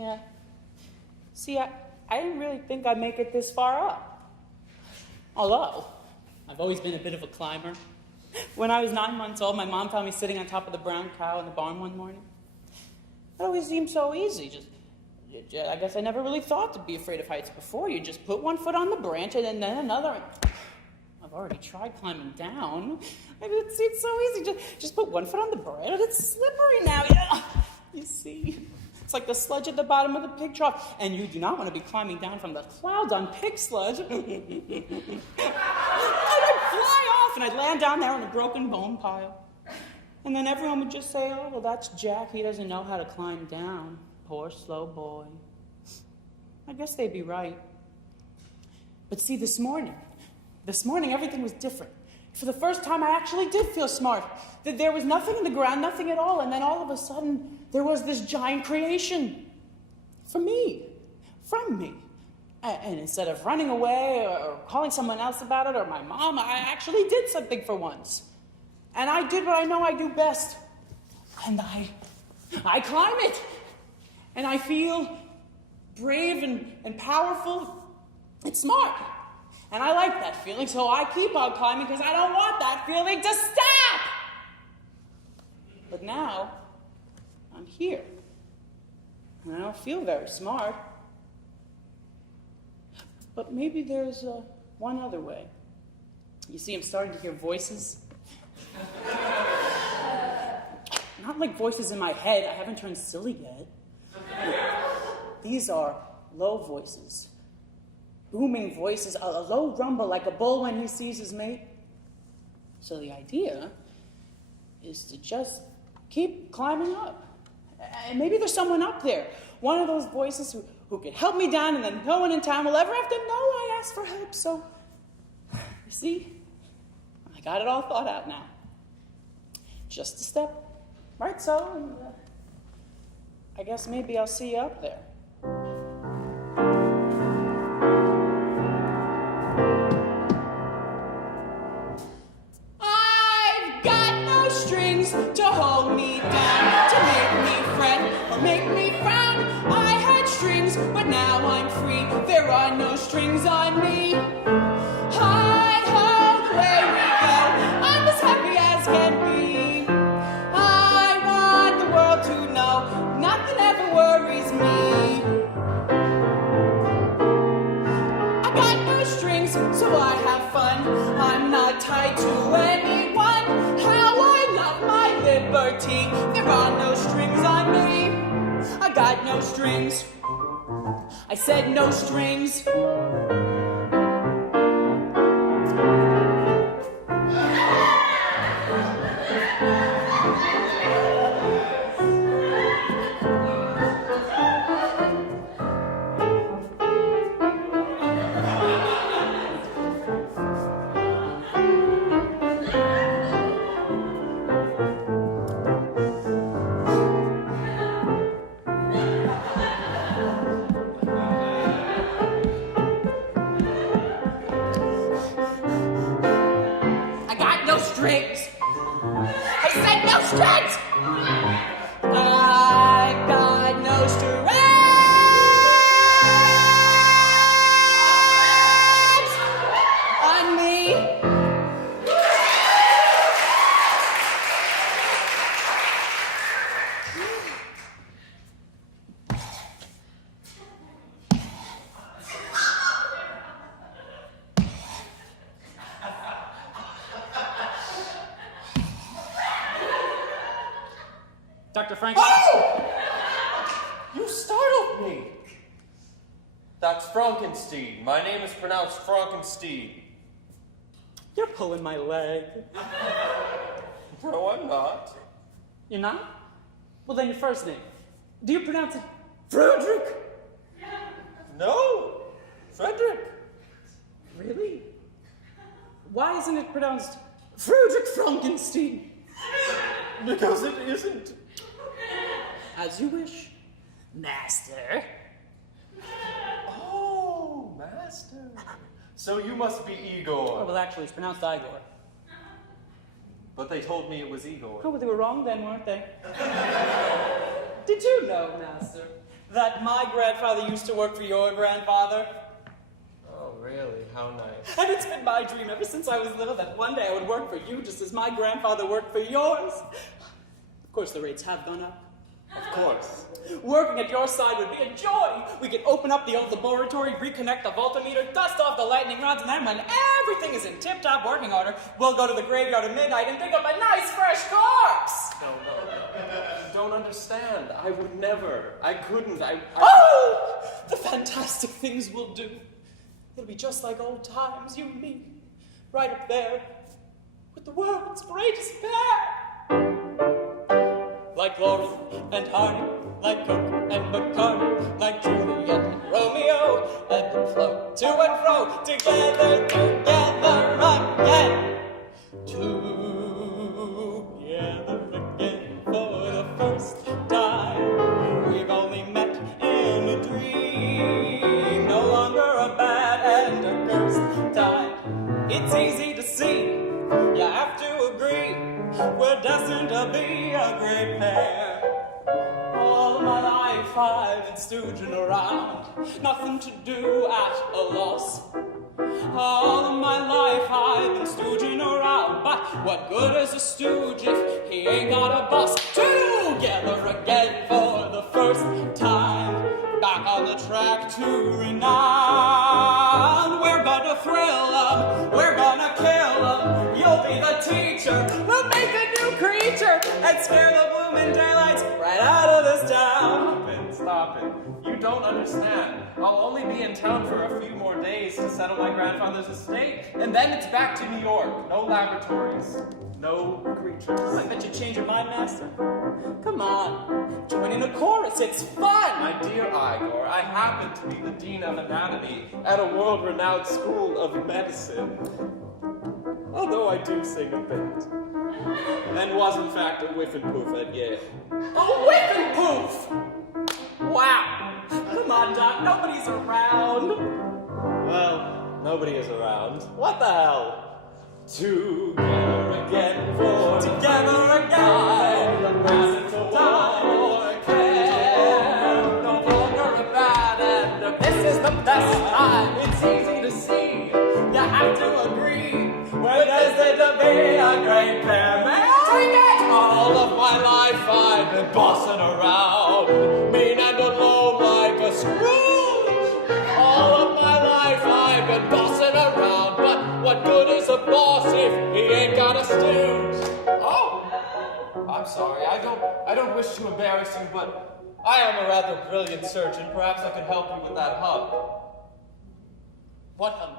Yeah. See, I didn't really think I'd make it this far up. Although, I've always been a bit of a climber. When I was 9 months old, my mom found me sitting on top of the brown cow in the barn one morning. It always seemed so easy. I guess I never really thought to be afraid of heights before. You just put one foot on the branch and then another. I've already tried climbing down. It seems so easy. Just put one foot on the branch. It's slippery now. You see? It's like the sludge at the bottom of the pig trough. And you do not want to be climbing down from the clouds on pig sludge. And I'd fly off and I'd land down there in a broken bone pile. And then everyone would just say, oh, well, that's Jack. He doesn't know how to climb down. Poor, slow boy. I guess they'd be right. But see, this morning, everything was different. For the first time, I actually did feel smart. That there was nothing in the ground, nothing at all. And then all of a sudden, there was this giant creation. From me. And instead of running away or calling someone else about it or my mom, I actually did something for once. And I did what I know I do best. And I climb it. And I feel brave and powerful and smart. And I like that feeling, so I keep on climbing because I don't want that feeling to stop. But now, I'm here. And I don't feel very smart. But maybe there's one other way. You see, I'm starting to hear voices. Not like voices in my head. I haven't turned silly yet. These are low voices. Booming voices, a low rumble like a bull when he sees his mate. So the idea is to just keep climbing up. And maybe there's someone up there, one of those voices who could help me down, and then no one in town will ever have to know I asked for help. So, you see, I got it all thought out now. Just a step, right so, and I guess maybe I'll see you up there. To hold me down, to make me fret or make me frown. I had strings, but now I'm free. There are no strings on me. Hi ho, away we go. I'm as happy as can be. I want the world to know nothing ever worries me. I got no strings, so I have fun. I'm not tied to anyone. How I love my liberty. There are no strings on me. I got no strings. I said no strings. Dr. Frankenstein. Oh! You startled me. That's Frankenstein. My name is pronounced Frankenstein. You're pulling my leg. No, I'm not. You're not? Well, then your first name. Do you pronounce it Frederick? No, Frederick. Really? Why isn't it pronounced Frederick Frankenstein? Because it isn't. As you wish, Master. Oh, Master. So you must be Igor. Oh, well, actually, it's pronounced Igor. But they told me it was Igor. Oh, well, they were wrong then, weren't they? Did you know, Master, that my grandfather used to work for your grandfather. Oh, really? How nice. And it's been my dream ever since I was little that one day I would work for you just as my grandfather worked for yours. Of course, the rates have gone up. Of course. Working at your side would be a joy. We could open up the old laboratory, reconnect the voltmeter, dust off the lightning rods, and then when everything is in tip-top working order, we'll go to the graveyard at midnight and pick up a nice fresh corpse. No. You don't understand. I would never. I couldn't. Oh! The fantastic things we'll do. It'll be just like old times, you and me, right up there, with the world's greatest pair. Like Laurel and Hardy, like Cook and McCartney, like Juliet and Romeo, ebb and flow, to and fro, together again. Together again for the first time. We've only met in a dream, no longer a bad and a cursed time. It's easy to see, you have to agree, we're destined to be a great pair. All of my life I've been stooging around, nothing to do at a loss. All of my life I've been stooging around, but what good is a stooge if he ain't got a boss? Together again for the first time, back on the track to renown. We're gonna thrill 'em, we're gonna kill 'em. You'll be the teacher, we'll make a new creature and scare the blooming daylights right out of this town. Stop it. You don't understand. I'll only be in town for a few more days to settle my grandfather's estate. And then it's back to New York. No laboratories. No creatures. I bet you change your mind, Master. Come on, join in a chorus, it's fun! My dear Igor, I happen to be the Dean of Anatomy at a world-renowned school of medicine. Although I do sing a bit. And was in fact a whiff and poof at Yale. A whiff and poof! Wow! Come on, Doc, nobody's around. Well, nobody is around. What the hell? Together again for Together again, the rest of again. No longer a bad and this is the best time. It's easy to see, you have to agree. We're destined to be a great pair. Man, take it! all of my life I've been bossing around, mean and alone like a Scrooge. All of my life I've been bossing around, but what good is a boss if he ain't got a stooge? Oh, I'm sorry. I don't wish to embarrass you, but I am a rather brilliant surgeon. Perhaps I could help you with that hub. What hum?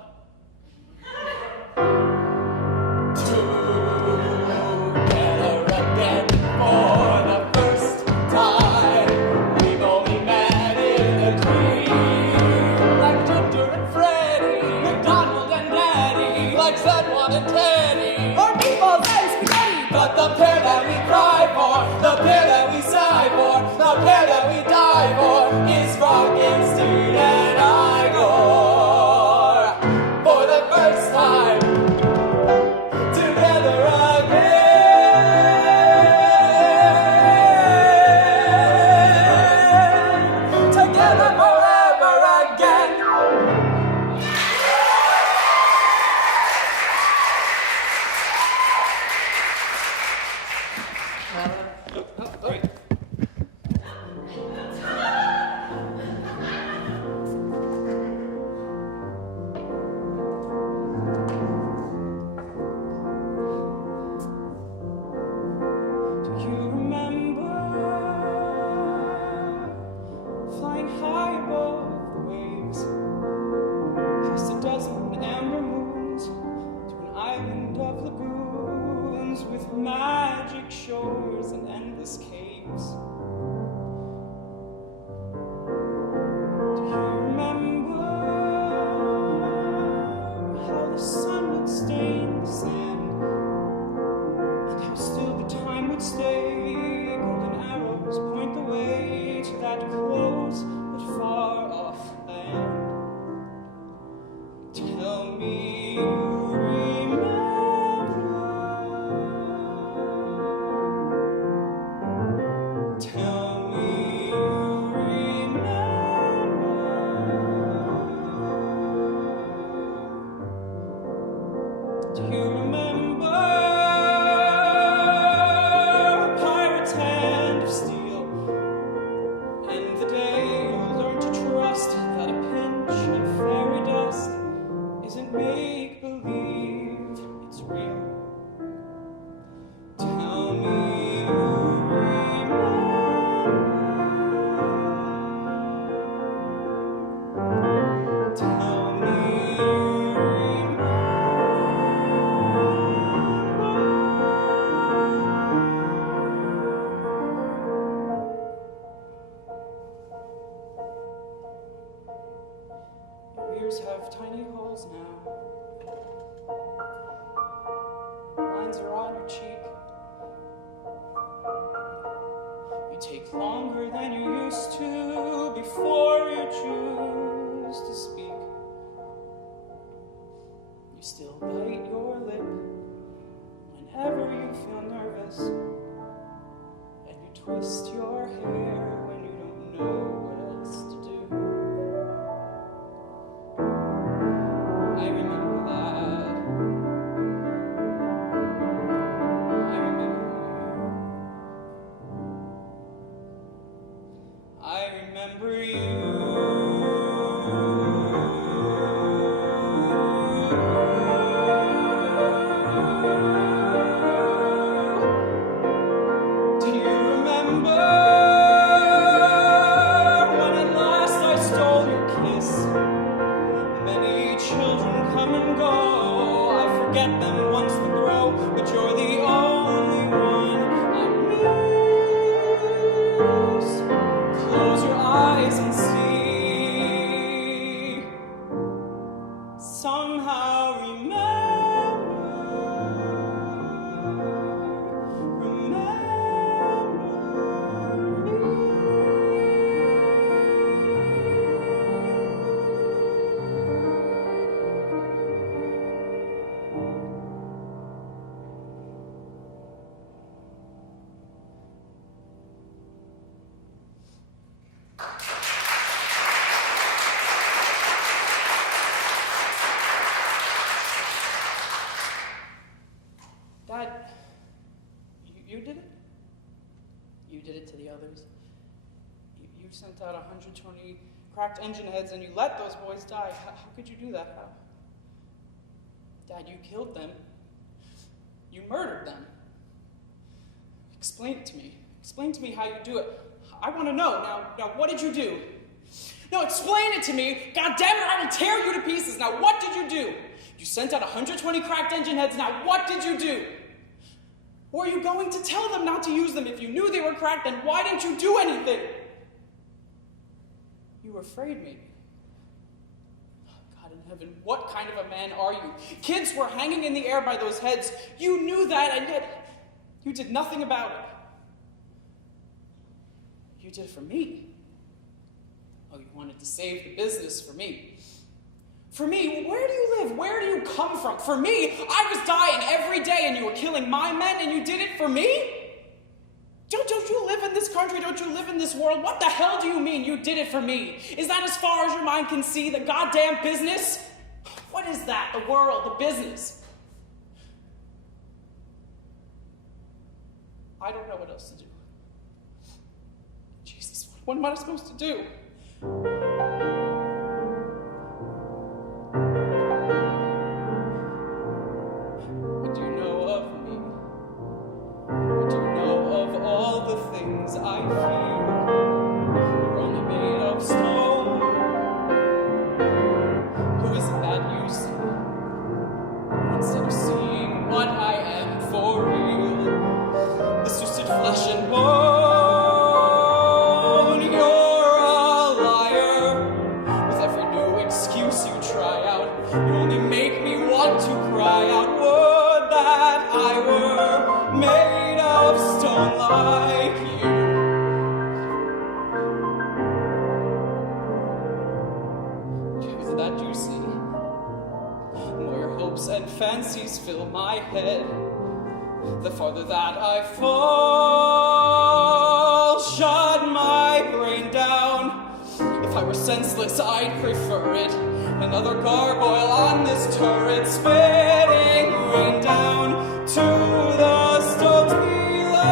Together again for the first time. We've only met in a dream. Like Ginger and Freddy, McDonald and Daddy, like Zedwan and Teddy. or meatballs and spaghetti. But the pair that we cry for, the pair that we sigh for, the pair that we die for is Frankenstein and Igor. ears have tiny holes now. Lines are on your cheek. You take longer than you used to before you choose to speak. You still bite your lip whenever you feel nervous, and you twist your hair when you don't know what else to do. I remember that. I remember you. I remember you. Do you remember when at last I stole your kiss? Many children come and go. I forget them once they grow, but you're the only one I miss. Close your eyes and see. Somehow Dad, you did it? You did it to the others. You sent out 120 cracked engine heads and you let those boys die. How could you do that? How? Dad, you killed them. You murdered them. Explain it to me. Explain to me how you do it. I want to know. Now, what did you do? No, explain it to me. God damn it, I will tear you to pieces. Now, what did you do? You sent out 120 cracked engine heads. Now, what did you do? Were you going to tell them not to use them? If you knew they were cracked, then why didn't you do anything? You were afraid, maybe. Oh, God in heaven, what kind of a man are you? Kids were hanging in the air by those heads. You knew that, and yet you did nothing about it. You did it for me. Oh, you wanted to save the business for me. For me, where do you live? Where do you come from? For me, I was dying every day and you were killing my men and you did it for me? Don't you live in this country? Don't you live in this world? What the hell do you mean you did it for me? Is that as far as your mind can see, the goddamn business? What is that? The world, the business? I don't know what else to do. Jesus, what am I supposed to do? What do you know of me? What do you know of all the things I feel? You're only made of stone. Who is it that you see? Instead of seeing what I am for real, this twisted flesh and bone, you're a liar. With every new excuse you try out, you only make me want to cry out. Would that I were made of stone like you. Is it that you see? The more your hopes and fancies fill my head, the farther that I fall. Shut my brain down. If I were senseless, I'd prefer it. Another gargoyle on this turret, spitting rain down to the stones below.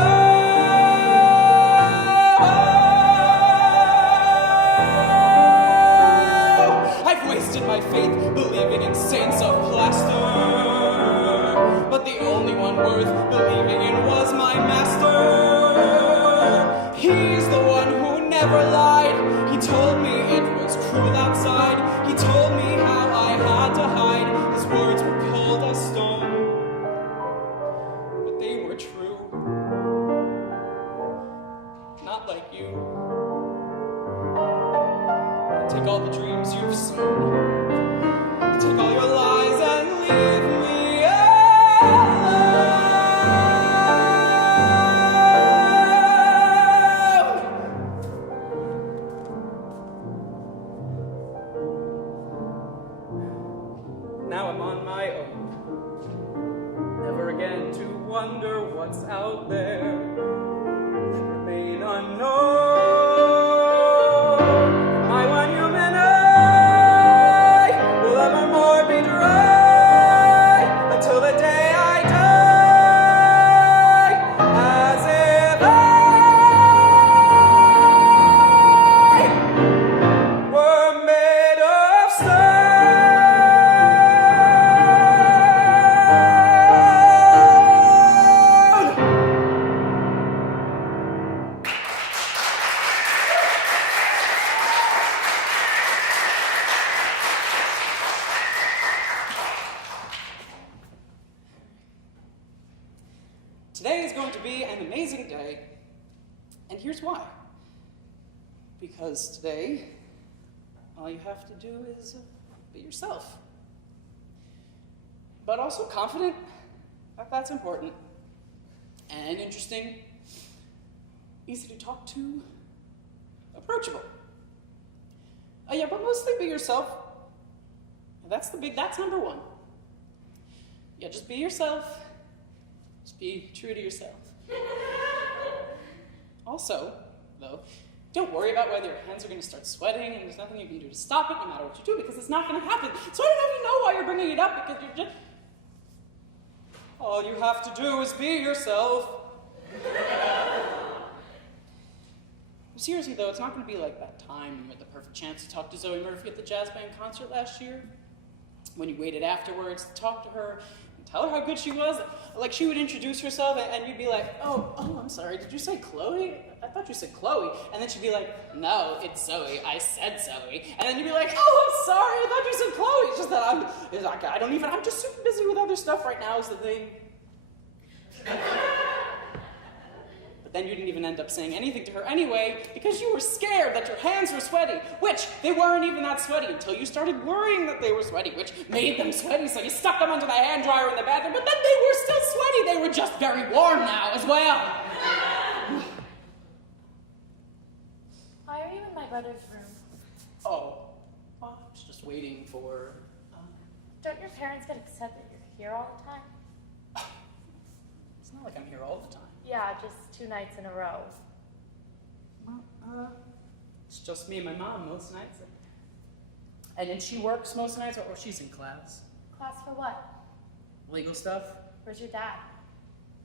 I've wasted my faith believing in saints of plaster, but the only one worth believing in was my master. He's the one who never lied. He told me it was cruel outside. He told me how I had to hide. His words were cold as stone, but they were true. Not like you. take all the dreams you've sown, take all your lies and leave me alone. Now I'm on my own, never again to wonder what's out there, remain unknown. My one human eye will evermore be dry until the day I die, as if I were made of stone. Today is going to be an amazing day, and here's why. Because today, all you have to do is be yourself. But also confident that that's important, and interesting, easy to talk to, approachable. Yeah, but mostly be yourself. That's number one. Yeah, just be yourself. Just be true to yourself. Also, though, don't worry about whether your hands are going to start sweating, and there's nothing you can do to stop it, no matter what you do, because it's not going to happen. So I don't even know why you're bringing it up, because you're just... All you have to do is be yourself. Seriously, though, it's not going to be like that time you had the perfect chance to talk to Zoe Murphy at the jazz band concert last year, when you waited afterwards to talk to her, tell her how good she was. Like, she would introduce herself, and you'd be like, oh, I'm sorry, did you say Chloe? I thought you said Chloe. And then she'd be like, no, it's Zoe. I said Zoe. And then you'd be like, oh, I'm sorry, I thought you said Chloe. It's just that I'm just super busy with other stuff right now is the thing. But then you didn't even end up saying anything to her anyway, because you were scared that your hands were sweaty, which they weren't even that sweaty until you started worrying that they were sweaty, which made them sweaty, so you stuck them under the hand dryer in the bathroom, but then they were still sweaty. They were just very warm now as well. Why are you in my brother's room? Oh, well, I was just waiting for... Don't your parents get upset that you're here all the time? It's not like I'm here all the time. Yeah, just 2 nights in a row. Well, it's just me and my mom most nights. And then she works most nights, or she's in class. Class for what? Legal stuff. Where's your dad?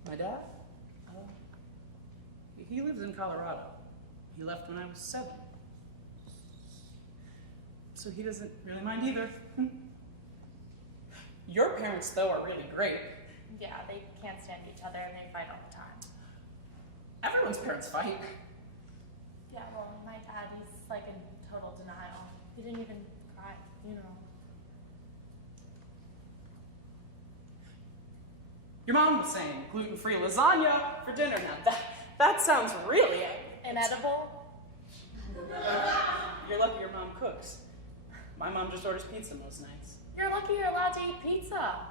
My dad? He lives in Colorado. He left when I was 7. So he doesn't really mind either. Your parents, though, are really great. Yeah, they can't stand each other and they fight all the time. Everyone's parents fight. Yeah, well, my dad, he's like in total denial. He didn't even cry at the funeral. Your mom was saying gluten-free lasagna for dinner. Now that sounds really... Inedible? You're lucky your mom cooks. My mom just orders pizza most nights. You're lucky you're allowed to eat pizza.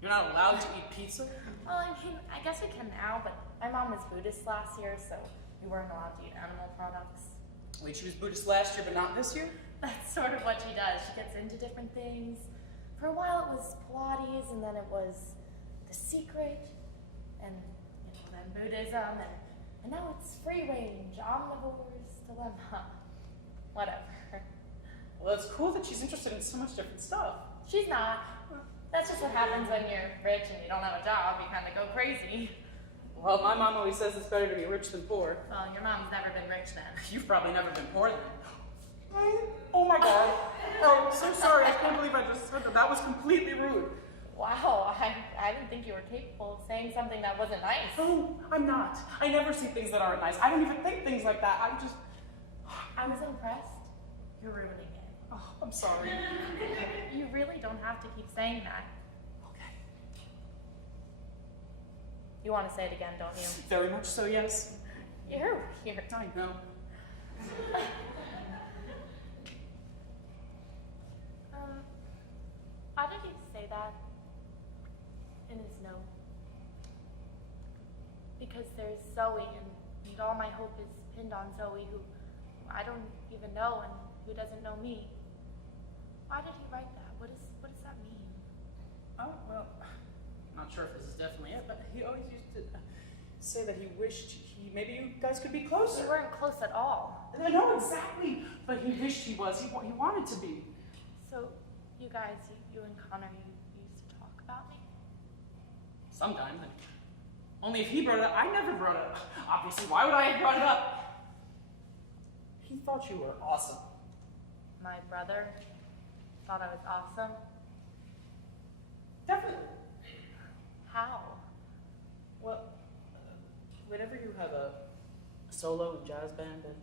You're not allowed to eat pizza? Well, I mean, I guess we can now, but my mom was Buddhist last year, so we weren't allowed to eat animal products. Wait, she was Buddhist last year, but not this year? That's sort of what she does. She gets into different things. For a while it was Pilates, and then it was The Secret, and then Buddhism, and now it's free range, omnivore's dilemma. Whatever. Well, it's cool that she's interested in so much different stuff. She's not. That's just what happens when you're rich and you don't have a job. You kind of go crazy. Well, my mom always says it's better to be rich than poor. Well, your mom's never been rich then. You've probably never been poor then. Oh my God. Oh, so sorry. I can't believe I just said that. That was completely rude. Wow, I didn't think you were capable of saying something that wasn't nice. Oh, I'm not. I never see things that aren't nice. I don't even think things like that. I was impressed. You're ruining it. Oh, I'm sorry. You really don't have to keep saying that. Okay. You want to say it again, don't you? Very much so, yes. You're weird. I know. that in his note. Because there's Zoe, and all my hope is pinned on Zoe, who I don't even know and who doesn't know me. Why did he write that? What does that mean? Oh, well, I'm not sure if this is definitely it, but he always used to say that he wished maybe you guys could be closer. We weren't close at all. No, exactly. But he wished he was. He wanted to be. So, you guys, you and Connor, you used to talk about me? Sometimes. Only if he brought it up. I never brought it up. Obviously, why would I have brought it up? He thought you were awesome. My brother thought I was awesome? Definitely. How? Well, whenever you have a solo and jazz band and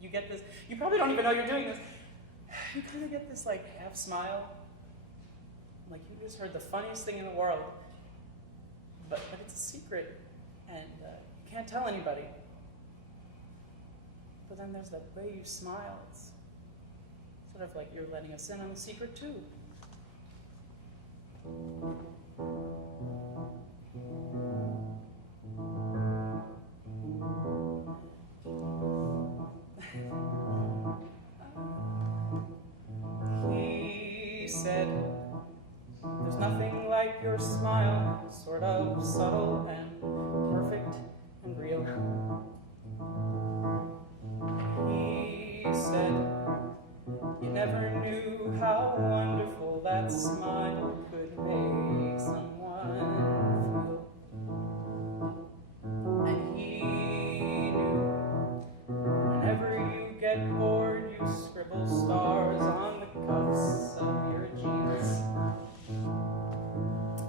you get this, you probably don't even know you're doing this, you kind of get this like half smile, like you just heard the funniest thing in the world, but it's a secret and you can't tell anybody. But then there's that way you smile, it's sort of like you're letting us in on the secret too. He said, there's nothing like your smile, sort of subtle and perfect and real. He said, you never knew how wonderful that smile could make someone feel. And he knew whenever you get bored, you scribble stars on the cuffs of your jeans.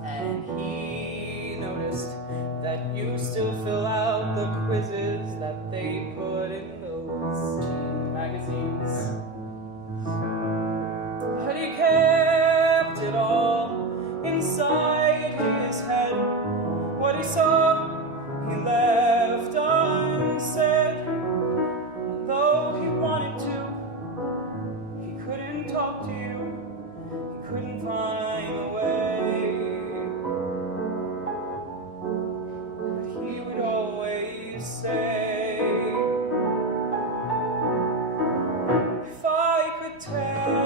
And he noticed that you still fill out the quizzes that they put in those teen magazines. But he kept it all inside his head. What he saw, he left unsaid. And though he wanted to, he couldn't talk to you. He couldn't find a way. But he would always say, if I could tell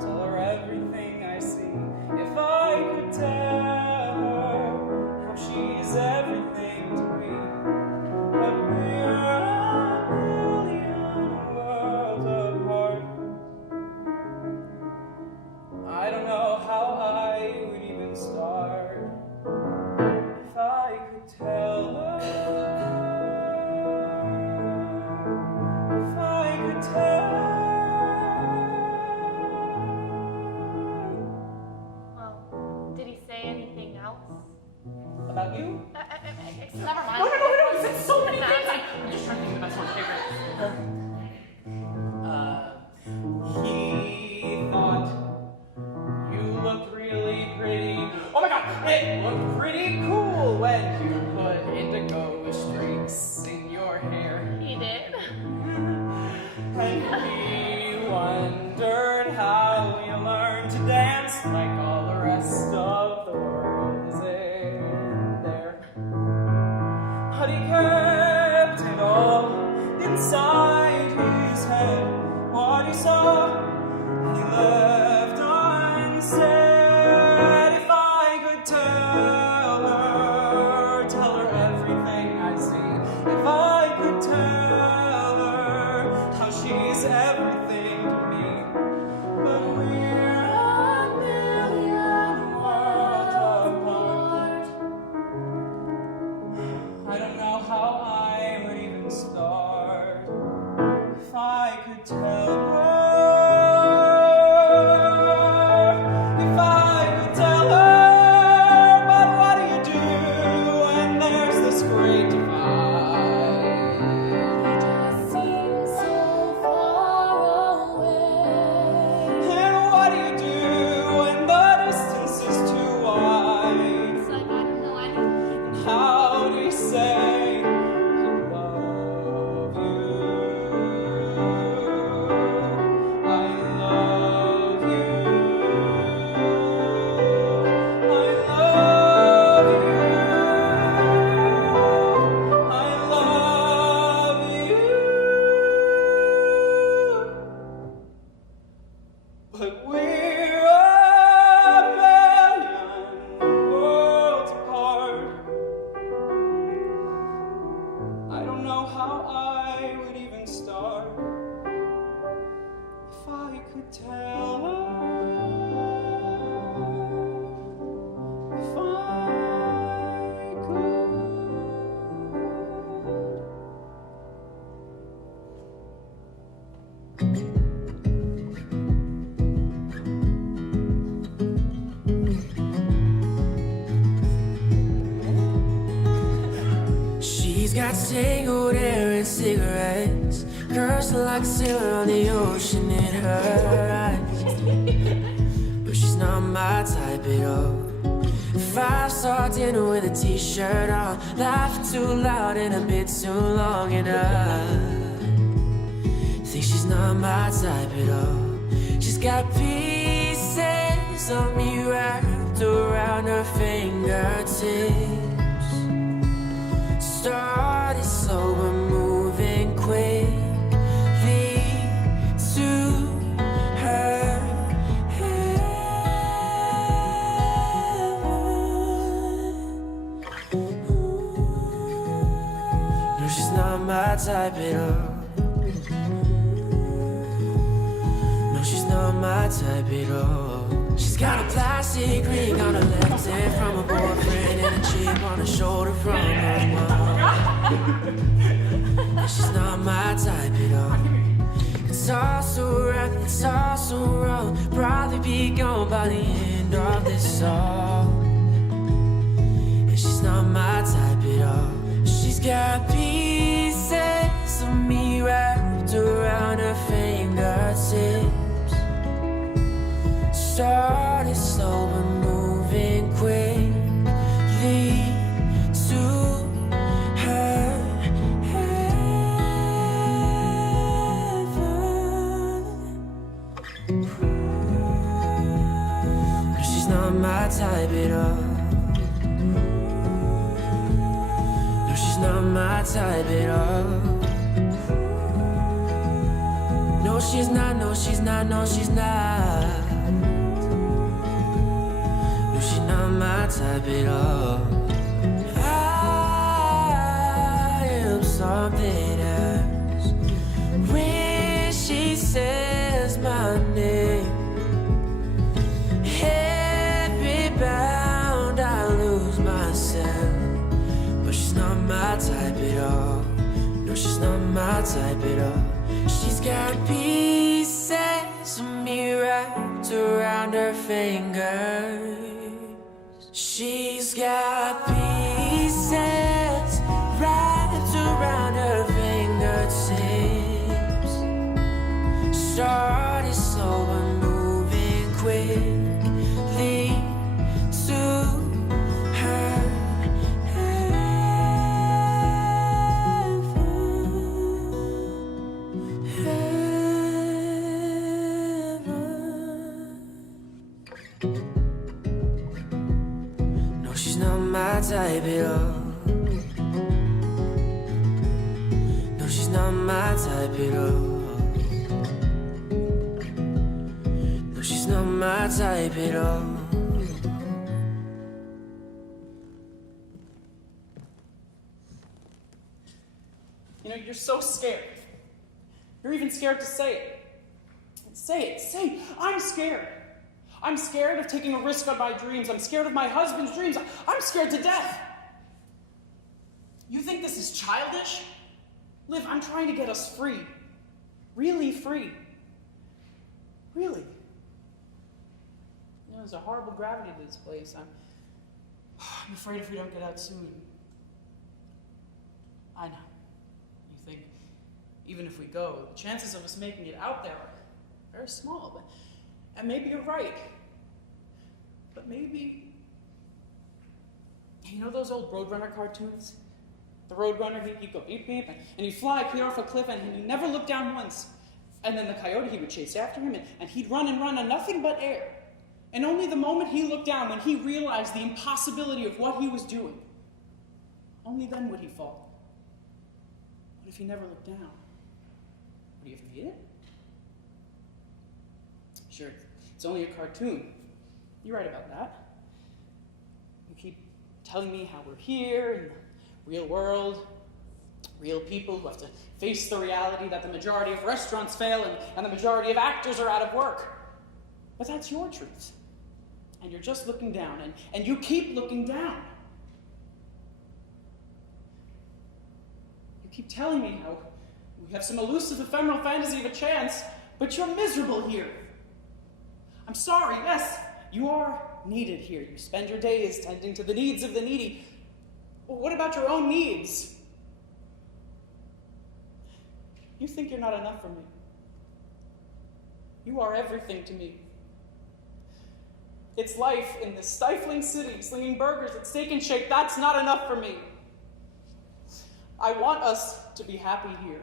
her everything I see. If I could tell her how she's everything to me. But we're a million worlds apart. I don't know how I would even start. If I could tell her. If I could tell her. About you? Never mind. No, you said so many things. I'm just trying to think of the best one. He thought you looked really pretty. Oh my god, it looked pretty cool when you put indigo streaks in your hair. He did. And he wondered how you learned to dance like all the rest of the world is in there. But he kept it all inside his head. What he saw, he left unsaid. If I could tell her everything I see. If I could tell her how she's everything to me. But we're a million worlds apart. I don't know how I would even start. If I could tell her. If I could tell her. But what do you do when there's this great divide? He just seems so far away. And what do you do when the distance is too wide? It's like I don't know anything. How do you say I love you? tangled hair and cigarettes, cursed like a sailor on the ocean in her eyes. But she's not my type at all. 5-star dinner with a t-shirt on, laughing too loud and a bit too long, and I think she's not my type at all. She's got pieces of me wrapped around her fingertips. Started slow but moving quickly to her heaven. No, she's not my type at all. No, she's not my type at all. She's got a plastic ring on her left hand from a boyfriend and a chip on her shoulder from her mom. No, she's not my type at all. It's all so right, it's all so wrong. Probably be gone by the end of this song. And she's not my type at all. She's got pieces of me wrapped around her fingertips. Started slow but moving quickly to her heaven. No, she's not my type at all. No, she's not my type at all. No, she's not, no, she's not, no, she's not. No, she's not my type at all. I am something else when she says my name. Heavy bound, I lose myself. But she's not my type at all. No, she's not my type at all. She's got pieces of me wrapped around her fingers. She's got pieces wrapped around her fingertips. Started slow and moving quickly to her my type at all. No, she's not my type at all. No, she's not my type at all. You know, you're so scared. You're even scared to say it. Say it, say, I'm scared. I'm scared of taking a risk on my dreams. I'm scared of my husband's dreams. I'm scared to death. You think this is childish? Liv, I'm trying to get us free. Really free. Really. You know, there's a horrible gravity to this place. I'm afraid if we don't get out soon. I know. You think, even if we go, the chances of us making it out there are very small. And maybe you're right. But maybe... You know those old Roadrunner cartoons? The Roadrunner, he'd go beep beep, and he'd fly clear off a cliff, and he'd never look down once. And then the coyote, he would chase after him, and he'd run and run on nothing but air. And only the moment he looked down, when he realized the impossibility of what he was doing, only then would he fall. What if he never looked down? Would he have made it? Sure, it's only a cartoon. You're right about that. You keep telling me how we're here in the real world, real people who have to face the reality that the majority of restaurants fail and the majority of actors are out of work. But that's your truth. And you're just looking down, and you keep looking down. You keep telling me how we have some elusive ephemeral fantasy of a chance, but you're miserable here. I'm sorry, yes, you are needed here. You spend your days tending to the needs of the needy. Well, what about your own needs? You think you're not enough for me. You are everything to me. It's life in this stifling city, slinging burgers at Steak and Shake. That's not enough for me. I want us to be happy here.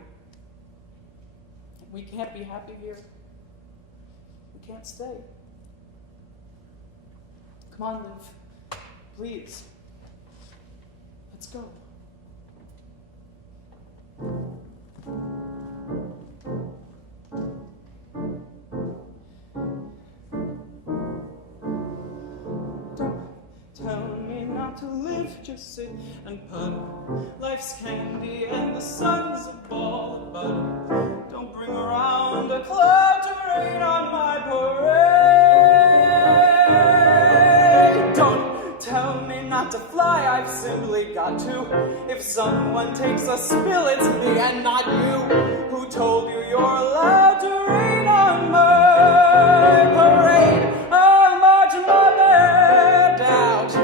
We can't be happy here. We can't stay. Come on, Liv. Please. Let's go. Tell me not to live, just sit and puddle. Life's candy and the sun's a ball of butter. Don't bring around a cloud to rain on my parade. Don't tell me not to fly, I've simply got to. If someone takes a spill, it's me and not you. Who told you you're allowed to rain on my parade? I'll march my band out.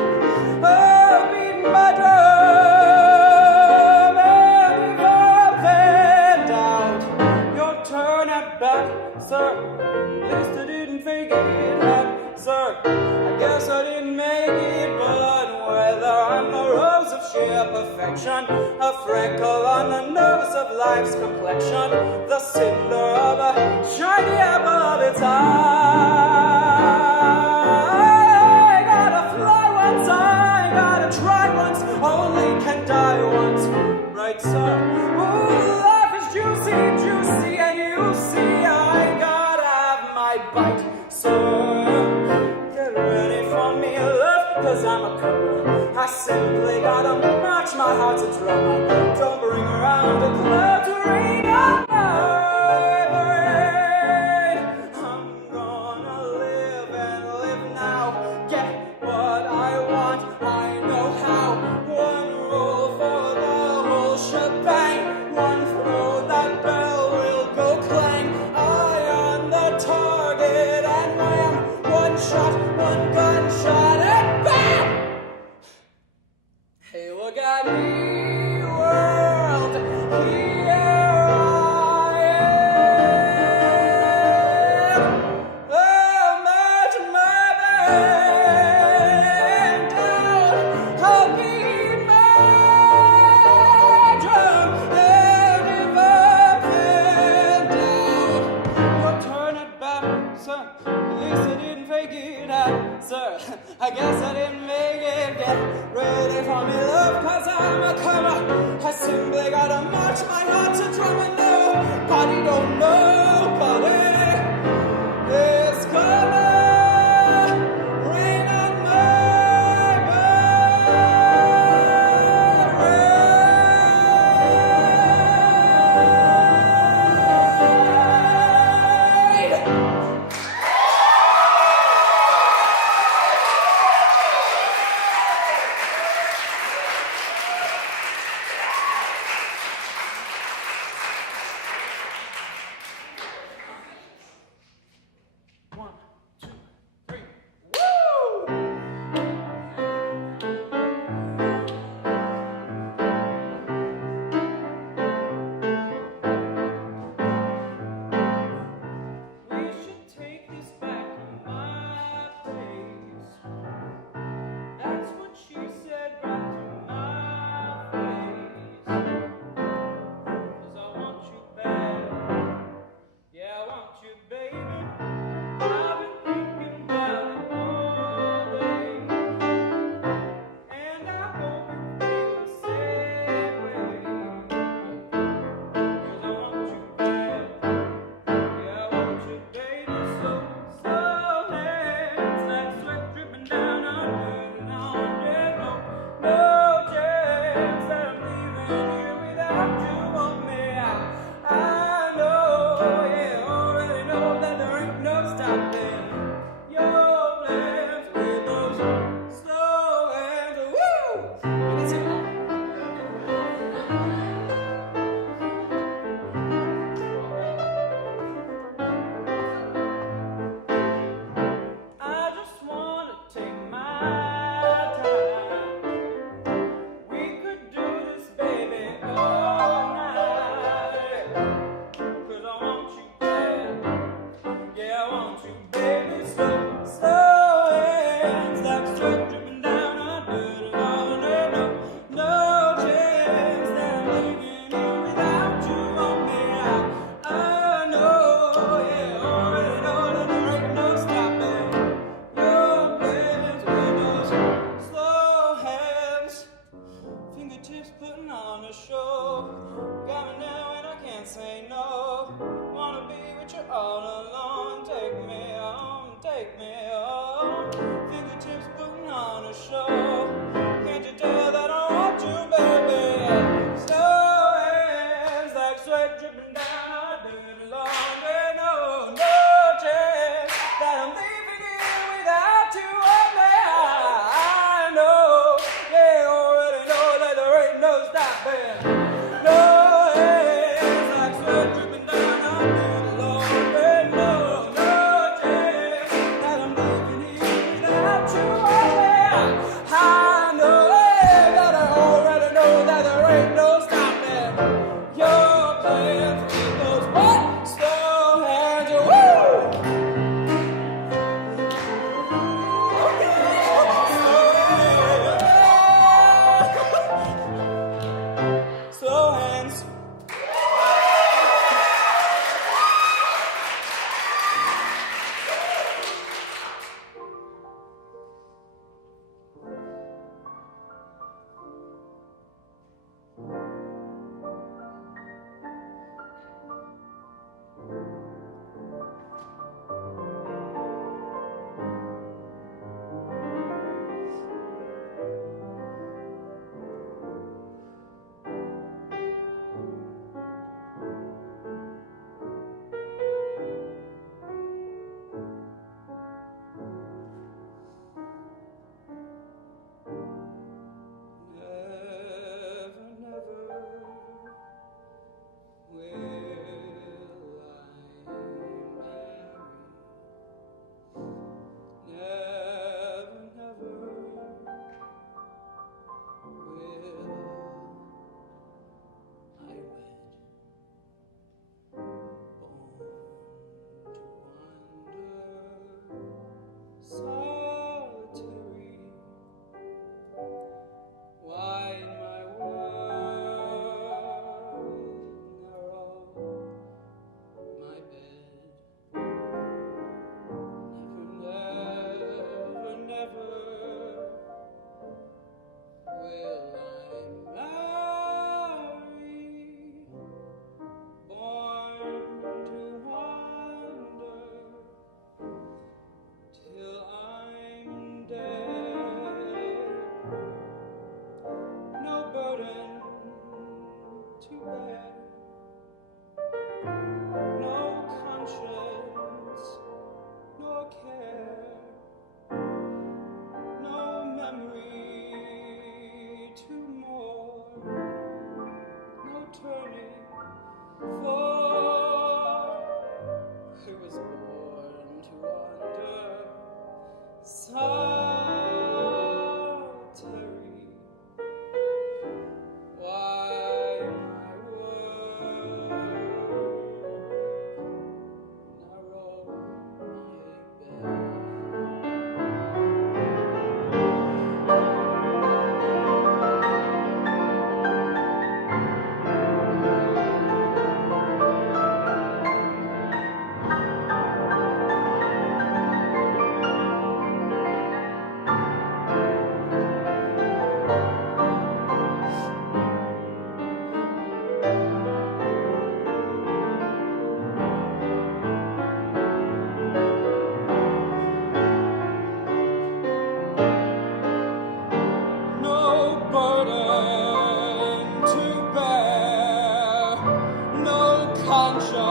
I'll beat my drum. And if I'm fanned out, your turn at bat, sir. At least I didn't fake it out, sir. I guess I didn't make it, but whether I'm the rose of sheer perfection, a freckle on the nose of life's complexion, the cinder of a shiny apple of its eye. Gotta fly once, I gotta try once, only can die once, right, sir? Ooh, life is juicy, juicy, and you see I gotta have my bite, sir. Get ready for me, love, cause I'm a comer. I simply gotta march, my heart's a drummer. Don't bring around a cloud to rain on my parade. I'm gonna live and live now. Get what I want, I know how. One roll for the whole shebang. One throw, that bell will go clang. Eye on the target and wham. One shot, one gunshot and bam! Hey, look at me, world, here I am. I'll march my band down, I'll beat my drum, and if I'm pinned down, your turn at bat, sir. At least I didn't fake it out, sir. I guess I didn't make it. Get ready for me, love, cause I'm a comer. I simply gotta march, my heart's a drum, and nobody, don't nobody is gonna rain on my parade.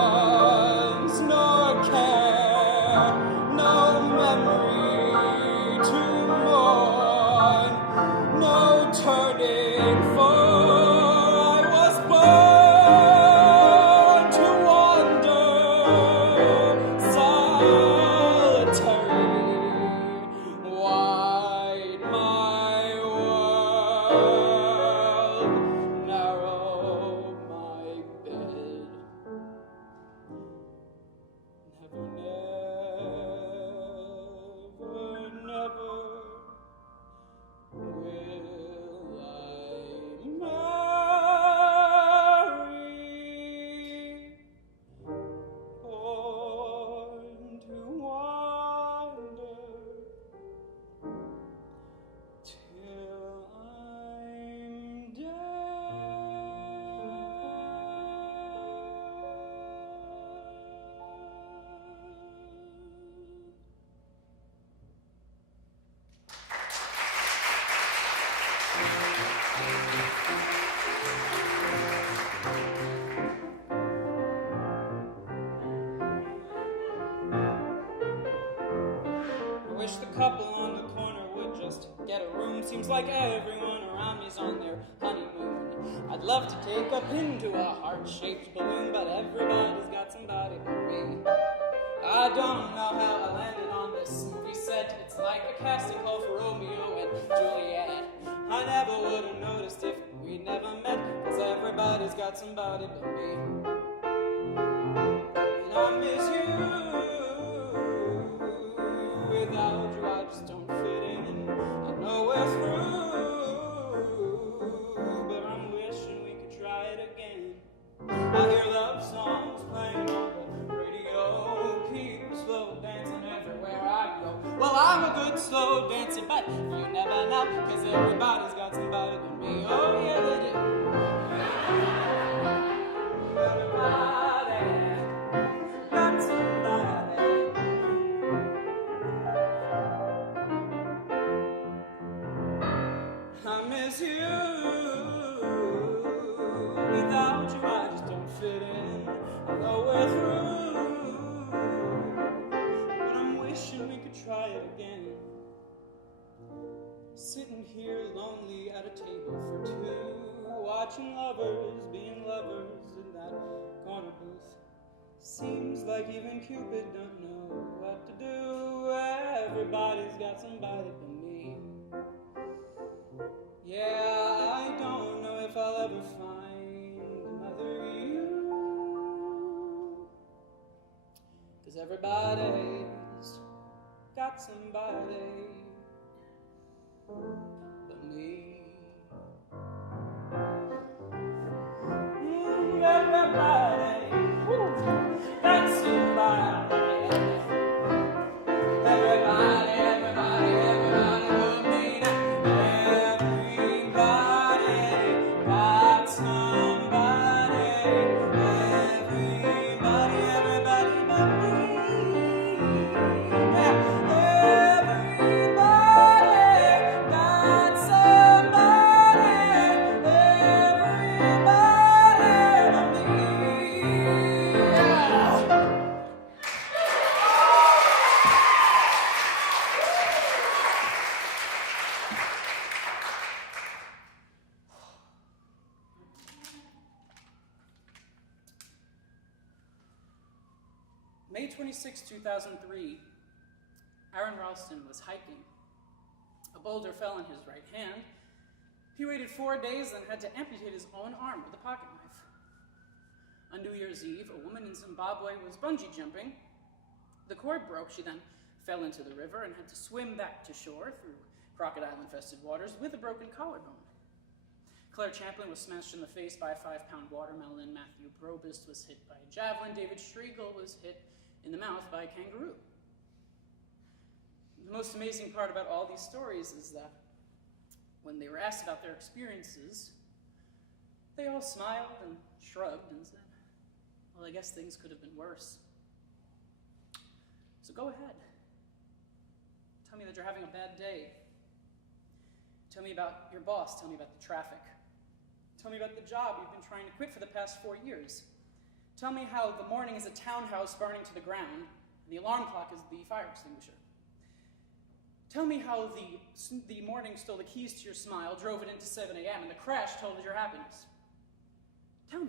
wants nor care, no memory to mourn, no turning for I was born to wander solitary, wide my world, narrow my bed. Never, never, never will I marry, born to wander till I'm dead. I wish the couple on the corner would just get a room. Seems like everyone around me's on their honeymoon. I'd love to take a pin to a heart-shaped balloon, but everybody's got somebody but me. I don't know how I landed on this movie set. It's like a casting call for Romeo and Juliet. I never would have noticed if we'd never met, 'cause everybody's got somebody but me. And I miss you. Without you, I just don't fit in. I know we're through, but I'm wishing we could try it again. I hear love songs playing on the radio, people slow dancing everywhere I go. Well, I'm a good slow dancer, but you never know, 'cause everybody's got somebody but me. Oh yeah, they do. Everybody got somebody. I miss you. Without you, I just don't fit in. I know we're through, but I'm wishing we could try it again. Sitting here lonely at a table for two, watching lovers being lovers in that corner booth. Seems like even Cupid don't know what to do. Everybody's got somebody but me. Yeah, I don't know if I'll ever find another you, 'cause everybody's got somebody but me. Everybody got somebody. Everybody, everybody, everybody but me. Everybody got somebody. Everybody, everybody but me. Yeah. Everybody got somebody. Everybody but me. Yeah. May 26, 2003, Aaron Ralston was hiking. A boulder fell in his right hand. He waited 4 days and had to amputate his own arm with a pocket knife. On New Year's Eve, a woman in Zimbabwe was bungee jumping. The cord broke. She then fell into the river and had to swim back to shore through crocodile-infested waters with a broken collarbone. Claire Champlin was smashed in the face by a 5-pound watermelon. Matthew Brobist was hit by a javelin. David Striegel was hit in the mouth by a kangaroo. The most amazing part about all these stories is that when they were asked about their experiences, they all smiled and shrugged and said, well, I guess things could have been worse. So go ahead. Tell me that you're having a bad day. Tell me about your boss. Tell me about the traffic. Tell me about the job you've been trying to quit for the past 4 years. Tell me how the morning is a townhouse burning to the ground, and the alarm clock is the fire extinguisher. Tell me how the morning stole the keys to your smile, drove it into 7 a.m., and the crash told your happiness. Tell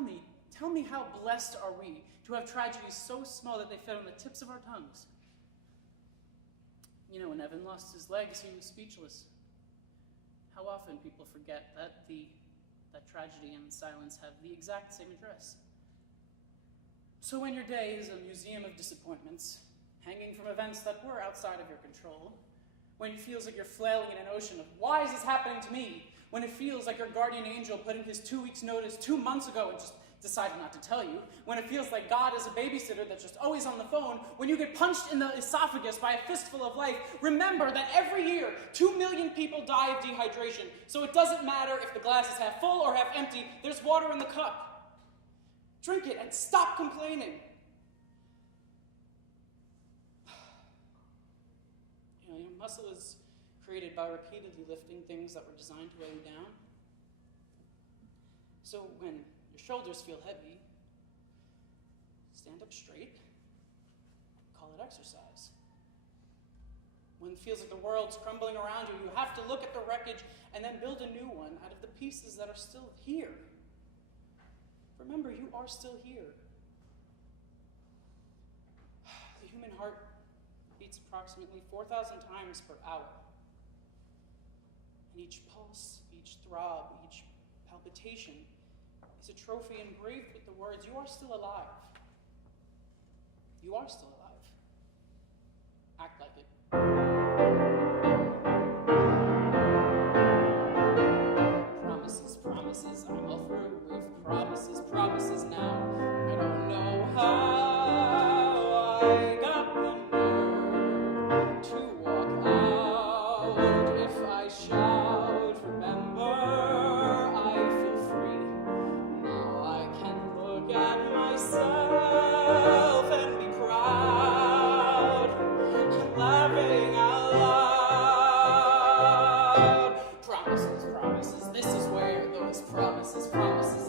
me. Tell me how blessed are we to have tragedies so small that they fit on the tips of our tongues. You know, when Evan lost his legs, he was speechless. How often people forget that that tragedy and silence have the exact same address. So when your day is a museum of disappointments, hanging from events that were outside of your control, when it feels like you're flailing in an ocean of, why is this happening to me? When it feels like your guardian angel put in his 2 weeks' notice 2 months ago and just decided not to tell you, when it feels like God is a babysitter that's just always on the phone, when you get punched in the esophagus by a fistful of life, remember that every year 2 million people die of dehydration, so it doesn't matter if the glass is half full or half empty, there's water in the cup. Drink it and stop complaining. You know, your muscle is created by repeatedly lifting things that were designed to weigh you down. So when your shoulders feel heavy, stand up straight, call it exercise. When it feels like the world's crumbling around you, you have to look at the wreckage and then build a new one out of the pieces that are still here. Remember, you are still here. The human heart beats approximately 4,000 times per hour. And each pulse, each throb, each palpitation is a trophy engraved with the words, you are still alive. You are still alive. Act like it. Promises, promises, I'm all through with promises, promises now. I don't know how I got the nerve to walk out. If I shout, remember, I feel free. Now I can look at myself and be proud, laughing out loud. Promises, promises, this is where those promises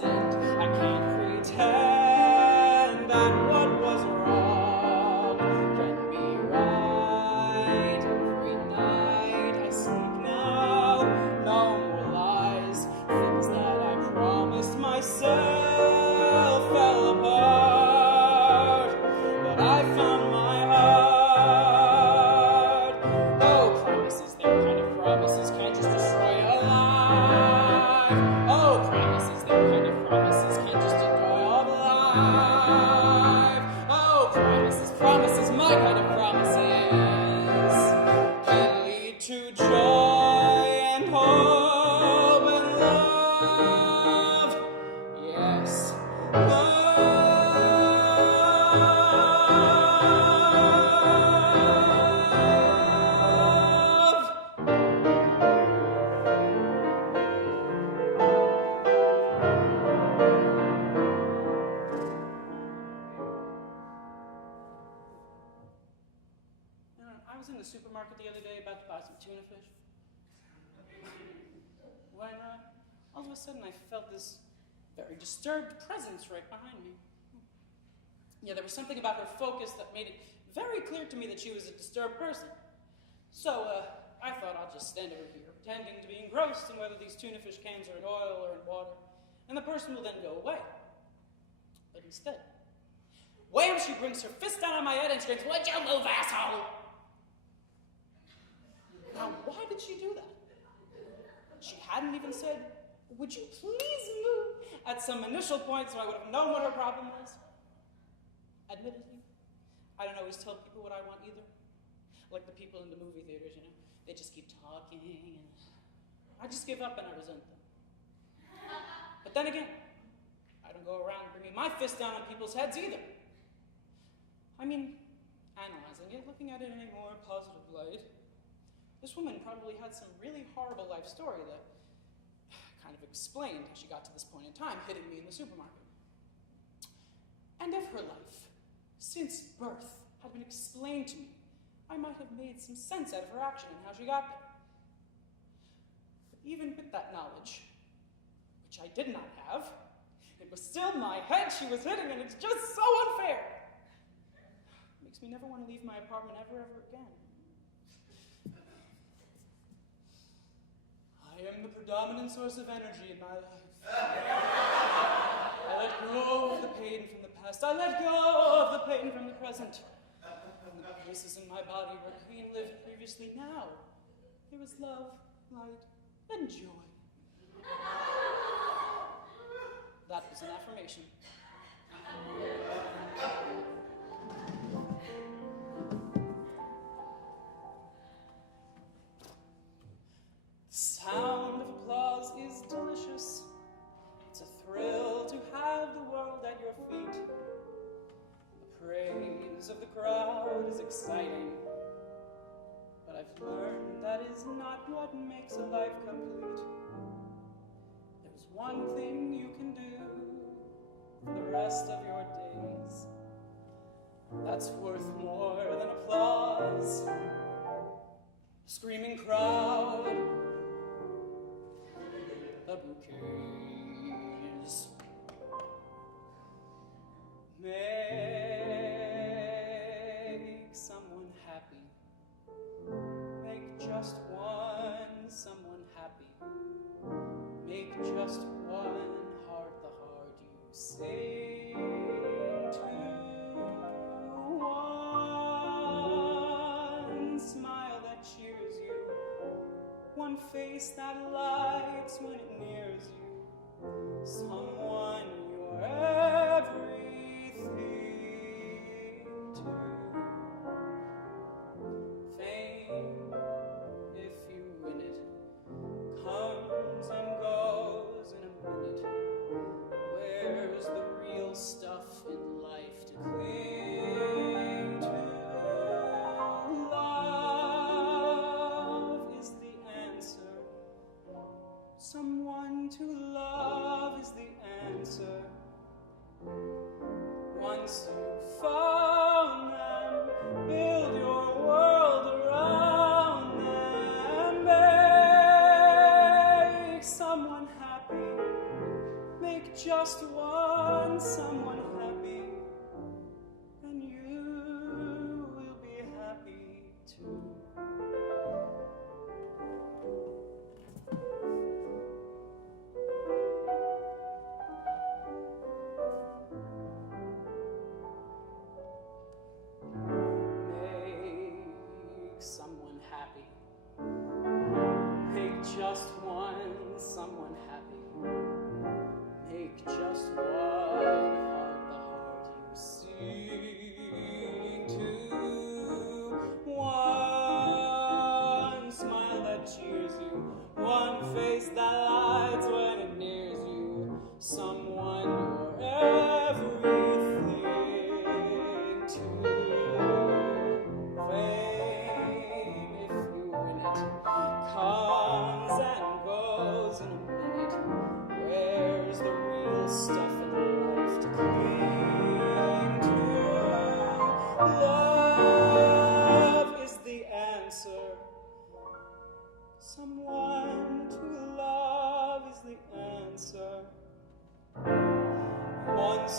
end. I can't pretend that what was wrong can be right. Every night I sleep now, no more lies. Things that I promised myself fell apart, but I found my heart. Oh, promises, they're kind of promises, can't just destroy a life. Oh, promises, they're kind of promises, can't just destroy a life. Oh, promises, promises, my kind of promises can lead to joy and hope and love. Yes, love. You know, I was in the supermarket the other day about to buy some tuna fish. When all of a sudden I felt this very disturbed presence right behind me. Yeah, there was something about her focus that made it very clear to me that she was a disturbed person. So I thought I'll just stand over here, pretending to be engrossed in whether these tuna fish cans are in oil or in water, and the person will then go away. But instead, wham, she brings her fist down on my head and screams, "Would you move, asshole?" Now, why did she do that? She hadn't even said, "Would you please move?" at some initial point, so I would have known what her problem was. Admittedly, I don't always tell people what I want either. Like the people in the movie theaters, you know, they just keep talking, and I just give up and I resent them. But then again, I don't go around bringing my fist down on people's heads either. I mean, analyzing it, looking at it in a more positive light, this woman probably had some really horrible life story that kind of explained how she got to this point in time, hitting me in the supermarket. And if her life, since birth, had been explained to me, I might have made some sense out of her action and how she got there. But even with that knowledge, which I did not have, it It was still my head she was hitting, and it's just so unfair. Makes me never want to leave my apartment ever again. I am the predominant source of energy in my life. I let go of the pain from the past. I let go of the pain from the present. From the places in my body where pain lived previously, now there is love, light, and joy. That was an affirmation. The sound of applause is delicious. It's a thrill to have the world at your feet. The praise of the crowd is exciting. But I've learned that is not what makes a life complete. There's one thing you can do for the rest of your days that's worth more than applause. A screaming crowd, the bouquets. Make someone happy. Make just one someone happy. Make just one heart the heart you sing to. One smile that cheers you. One face that lights when it nears you. Someone you're everything to. Fame, if you win it, comes and goes in a minute. Where's the real stuff in life to cling to? Love is the answer. Someone to love is the answer. Once you've found them, build your world around them. Make someone happy. Make just one someone happy. And you will be happy too. Make someone happy. Make just one someone happy. Make just one heart the heart you sing to. One smile that cheers you. One face that lights when it nears you. Someone you're everything to. Fame, if you win it, comes and goes in a minute. Where's the real stuff in life to cling to? Love is the answer. Someone to love is the answer. Once